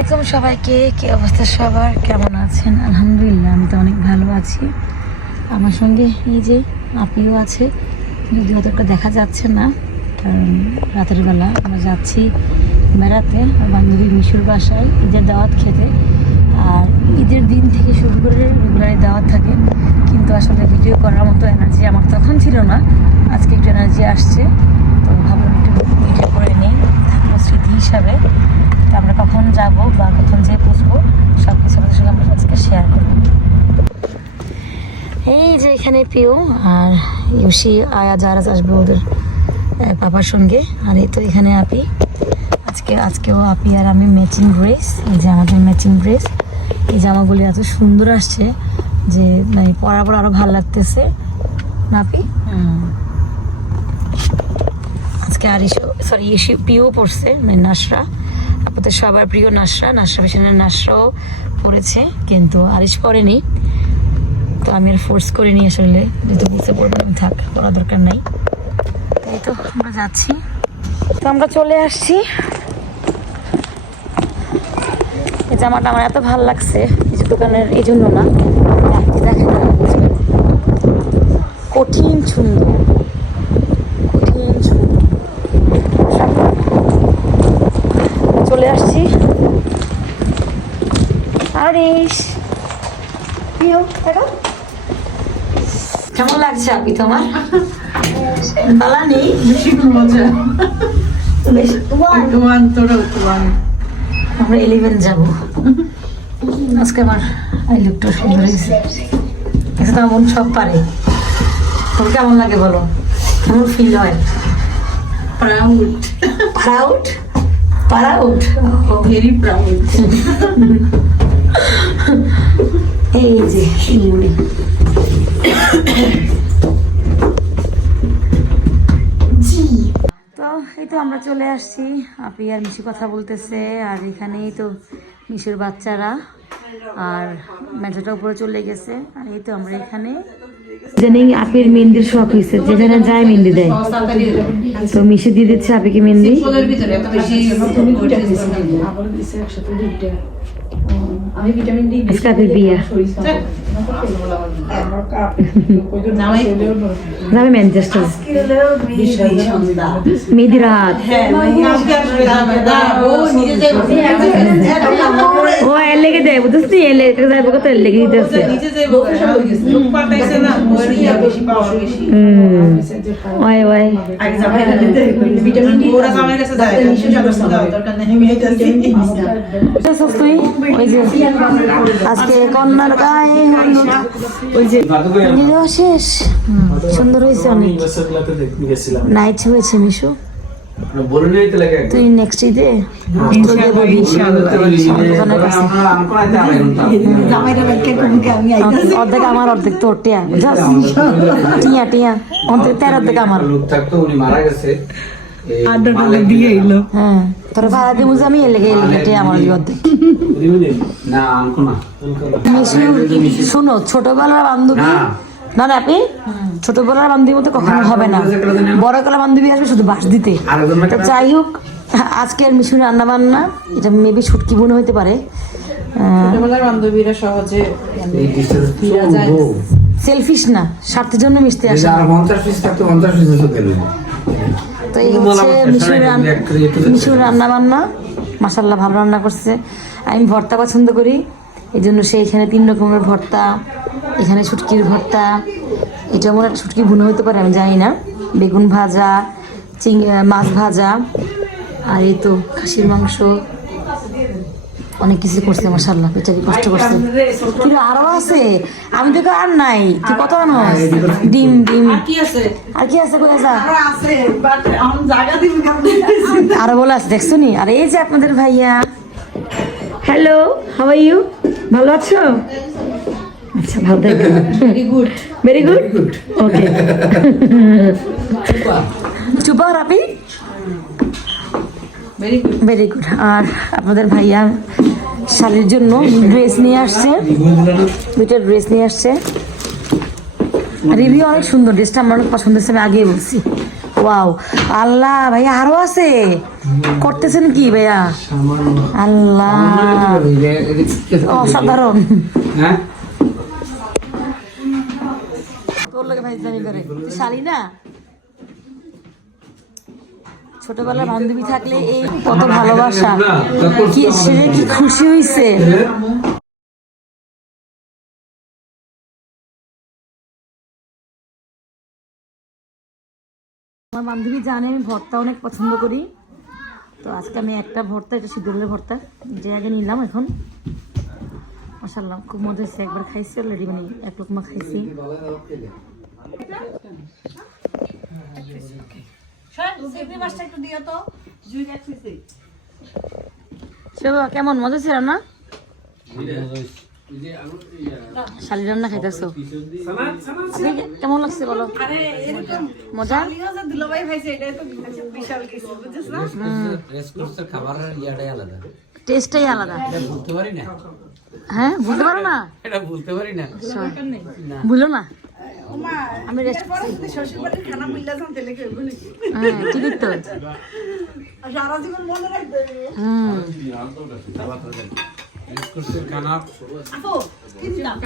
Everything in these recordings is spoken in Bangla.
আসসালামু সবাইকে, কি অবস্থা সবার, কেমন আছেন? আলহামদুলিল্লাহ আমি তো অনেক ভালো আছি। আমার সঙ্গে এই যে আপিও আছে, যদি অতটা দেখা যাচ্ছে না কারণ রাতের বেলা আমরা যাচ্ছি বেড়াতে বান্ধবী মিশুর বাসায় ঈদের দাওয়াত খেতে। আর ঈদের দিন থেকে শুরু করে রেগুলারই দাওয়াত থাকে, কিন্তু আসলে ভিডিও করার মতো এনার্জি আমার তখন ছিল না। আজকে একটু এনার্জি আসছে, তো ভাবলাম একটু ভিডিও করে নিই, থাকবো স্মৃতি হিসাবে। তো আমরা কখন যাব বা কখন যেয়ে পৌঁছবো সব কিছু আমাদের সঙ্গে আমরা আজকে শেয়ার করবো। এই যে এখানে পিও আর ইউসি আয়া যারা আসবে ওদের পাপার সঙ্গে। আর এই তো এখানে আপি, আজকেও আপি আর আমি ম্যাচিং ড্রেস। এই যে আমাদের ম্যাচিং ড্রেস, এই জামাগুলি এত সুন্দর আসছে যে মানে পরার পর আরো ভালো লাগতেছে না আপি? আজকে আরিশও সরি ইউসি পিও পড়ছে, মানে নাসরা, আপনাদের সবার প্রিয় নাসরা পেছনের নাসরাও পড়েছে, কিন্তু আরিশ পড়েনি। তো আমি আর ফোর্স করিনি আসলে, যেহেতু বুঝতে পড়বো না থাক, পড়ার দরকার নাই। এই তো আমরা যাচ্ছি, তো আমরা চলে আসছি। এই জামাটা আমার এত ভালো লাগছে, এই যে দোকানের এই জন্য না, দেখেন কঠিন সুন্দর, চলে আসছি। আরিশ কেমন লাগছে আপনি তোমার? বালা নেই, আমরা 11 যাবো আজকে। আমার এই লুকটা সুন্দর হয়েছে, কিন্তু আমার মন সব পারে। তোর কেমন লাগে বলো, কেমন ফিল হয়? Proud very proud. এই যে শিলিগুড়ি, তো এই তো আমরা চলে আসছি। আপনি আর মিশু কথা বলতেছে, আর এখানেই তো মিশুর বাচ্চারা, আর মেঝেটা উপরে চলে গেছে। আর এই তো আমরা এখানে জানি আপির মেহেন্দির শখ হয়েছে, যেখানে যায় মেহেন্দি দেয়, তো মিশু দিয়ে দিচ্ছে আপিকে মেহেন্দি। যাবে ম্যানচেস্টার মেহেদি রাত। ও এর লেগে দেয়, বুঝছি এর লেগে যাইব, কত এর লেগে দিতেছে। আজকে কন্যার গায়ে ওই যে শেষ সুন্দর হয়েছে, অনেক নাইট হয়েছে মিশু। তুই নেক্সট ঈদে অর্ধেক আমার, অর্ধেক তোর, টিয়া টিয়া টিয়া অর্ধেক, তের অর্ধেক আমার। হ্যাঁ তোর ভাড়া দিব আমি, এর লেগে টিয়া আমার অর্ধেক। শোনো, ছোটবেলার বান্ধবী না না আপনি, ছোটবেলার বান্ধবীর মতো কখনো হবে না, বড় কালার বান্ধবী আসবে শুধু বাস দিতে। যাই হোক, আজকে আর মিশুর রান্না বান্না, এটা মেবি শুটকি বোন হইতে পারে। বান্ধবীরা সহজে সেলফিশ না, স্বার্থের জন্য মিশতে আসে। তো এই হচ্ছে মিশুর রান্না বান্না, মাশাআল্লাহ ভালো রান্না করছে। আমি ভর্তা পছন্দ করি, এই জন্য সে এখানে 3 রকমের ভর্তা, এখানে শুটকির ভর্তা, এটা মনে হয় শুটকি ভুনো হতে পারে আমি জানি না, বেগুন ভাজা, মাছ ভাজা, আর এই তো খাসির মাংস, অনেক কিছু করছে মাশাআল্লাহ, বেচারি কষ্ট করছে। কিন্তু আরো আছে, আমি তো আর নাই, তুই কত আনো? ডিম আর কি আছে কই যা আরো বলে আছে, দেখছো নি? আর এই যে আপনাদের ভাইয়া, হ্যালো হাউ আর ইউ, ভালো আছো? আচ্ছা ভালো থাকবে, very good okay. Chupa রাপি, very good. আর আপনাদের ভাইয়া শালির জন্য ড্রেস নিয়ে আসছে, 2টা ড্রেস নিয়ে আসছে। রিভিউ অনেক সুন্দর, ড্রেসটা আমার অনেক পছন্দ হয়েছে, আমি আগেই বলছি ওয়াও, আল্লাহ ভাইয়া আরো আছে, করতেছেন কি ভাইয়া? আল্লাহ অসাধারণ। হ্যাঁ তোর লোকে ভাই জানি করে তুই শালি না, ছোটবেলার বান্ধবী থাকলে এই কত ভালোবাসা, কি সে কি খুশি হইছে। আমার বান্ধবী জানে আমি ভর্তা অনেক পছন্দ করি, তো আজকে আমি একটা ভর্তা, একটা সিদ্ধলের ভর্তা যে আগে নিলাম এখন। মাশাআল্লাহ খুব মজা হয়েছে, একবার খাইছি অলরেডি, মানে এক লোকমা খাইছি। কেমন মজা ছিল না? শালি রান্না খাইতেছো, কেমন লাগছে বলো? মজা? টেস্টটাই আলাদা। হ্যাঁ বলতে পারো না, বলতে পারি না, বুঝলো না আমি রেস্ট করছি। হ্যাঁ ঠিকই তো।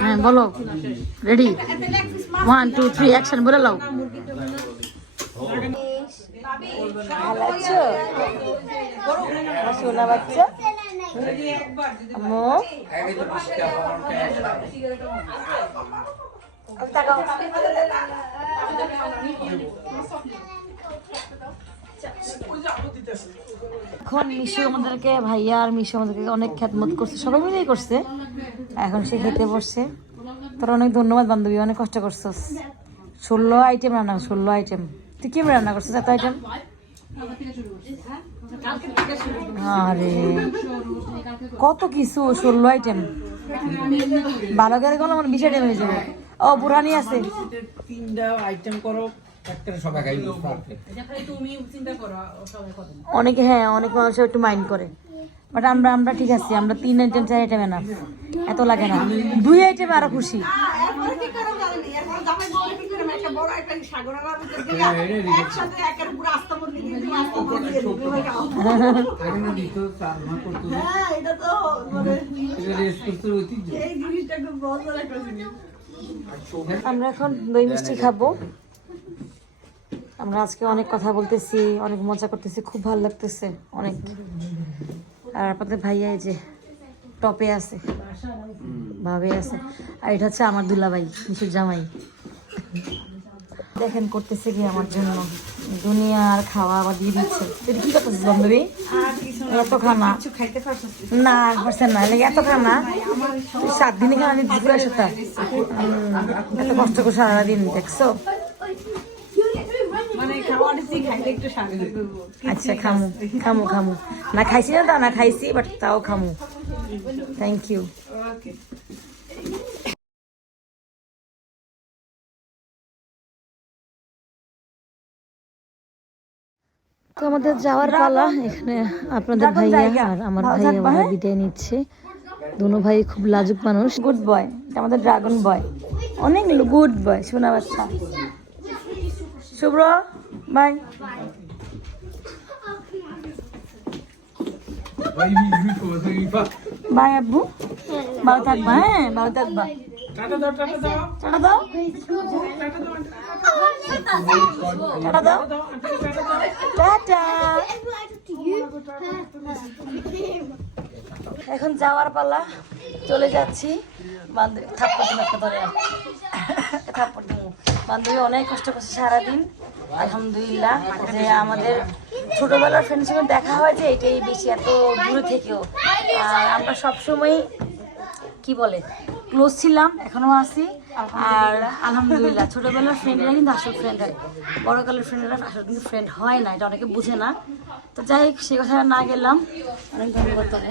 হ্যাঁ বলো, রেডি 1 2 3 অ্যাকশন বলে লাও। ভালো আছো সোনা বাচ্চা? আম্মু এখন মিশু আমাদেরকে, ভাইয়া আর মিশু আমাদেরকে অনেক খ্যাতমত করছে, সবাই মিলেই করছে। এখন সে খেতে বসছে। তোর অনেক ধন্যবাদ বান্ধবী, অনেক কষ্ট করছস। 16 আইটেম রান্না, 16 আইটেম। তুই কি রান্না করছিস এত আইটেম? আরে কত কিছু, 16 আইটেম। ভালো করে গেল আমার 20 আইটেম হয়ে যাবে। ও বুড়ানি আছে, 3টা আইটেম করো, একটা সবাই খাইবে। অনেকে, হ্যাঁ অনেক মানুষ একটু মাইন্ড করে, বাট আমরা ঠিক আছি। আমরা 3 আইটেম 4 আইটেম না, এত লাগে না। 2 আইটেম আরো খুশি। আমরা এখন দই মিষ্টি খাবো। আমরা আজকে অনেক কথা বলতেছি, অনেক মজা করতেছি, খুব ভালো লাগতেছে অনেক। আর আপনাদের ভাইয়া এই যে টপে আছে, ভাবে আছে। আর এটা হচ্ছে আমার দুলাভাই, মিশুর জামাই। দেখেন করতেছে কি আমার জন্য, দুনিয়ার খাওয়া আবার দিয়ে দিচ্ছে। তুই কি করতেছিস বান্ধবী? এত খানা না পারছেন না, এত খানা 7 দিনে খানা দিতে সেটা এত কষ্ট করে সারাদিন দেখছো। আচ্ছা খামু খামু খামু, না খাইছি না তা না খাইছি, বাট তাও খামু। Thank you. তো আমাদের যাওয়ার পালা। এখানে আপনাদের ভাইয়া আর আমার ভাইয়া বিদায় নিচ্ছে। দুনো ভাই খুব লাজুক মানুষ, গুড বয়। আমাদের ড্রাগন বয়, অনেক গুড বয়, সোনা বাচ্চা। শুভ্র বাই। বাই আব্বু, ভালো থাকবা। হ্যাঁ ভালো থাকবা। টাটা দাও, টাটা দাও, টাটা দাও, টাটা দাও, টাটা। এখন যাওয়ার পালা, চলে যাচ্ছি। বান্ধবী থাপ্পড় দিন একটা ধরে, থাপ্পড় দিব। বান্ধবী অনেক কষ্ট করছে সারাদিন, আলহামদুলিল্লাহ। যে আমাদের ছোটবেলার ফ্রেন্ডের সঙ্গে দেখা হয় যে এটাই বেশি, এত দূরে থেকেও। আর আমরা সবসময় কি বলে ক্লোজ ছিলাম, এখনো আছি। আর আলহামদুলিল্লাহ ছোটবেলার ফ্রেন্ডরা কিন্তু আসল ফ্রেন্ড হয়, বড়কালের ফ্রেন্ডরা আসলে কিন্তু ফ্রেন্ড হয় না, এটা অনেকে বুঝে না। তো যাই হোক, সে কথা না গেলাম। অনেক ধন্যবাদ তোরে।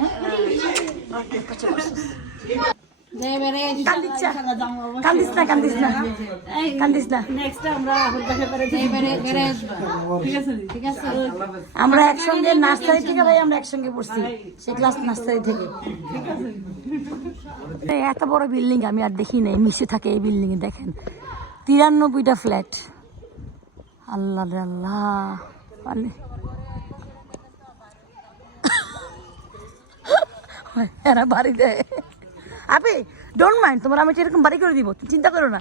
কান্দিস না, কান্দিস না, কান্দিস না। আমরা একসঙ্গে নার্সারি থেকে, ভাই আমরা একসঙ্গে পড়ছি, সে ক্লাস নার্সারি থেকে। এত বড় বিল্ডিং আমি আর দেখি নাই, মিশে থাকে এই বিল্ডিং এ। দেখেন 93টা ফ্ল্যাট, আল্লাহ রে আল্লাহ পানি এরা বাড়ি দেয় আপনি ডোন্ট মাইন্ড তোমার আমি এরকম বাড়ি করে দিব চিন্তা করো না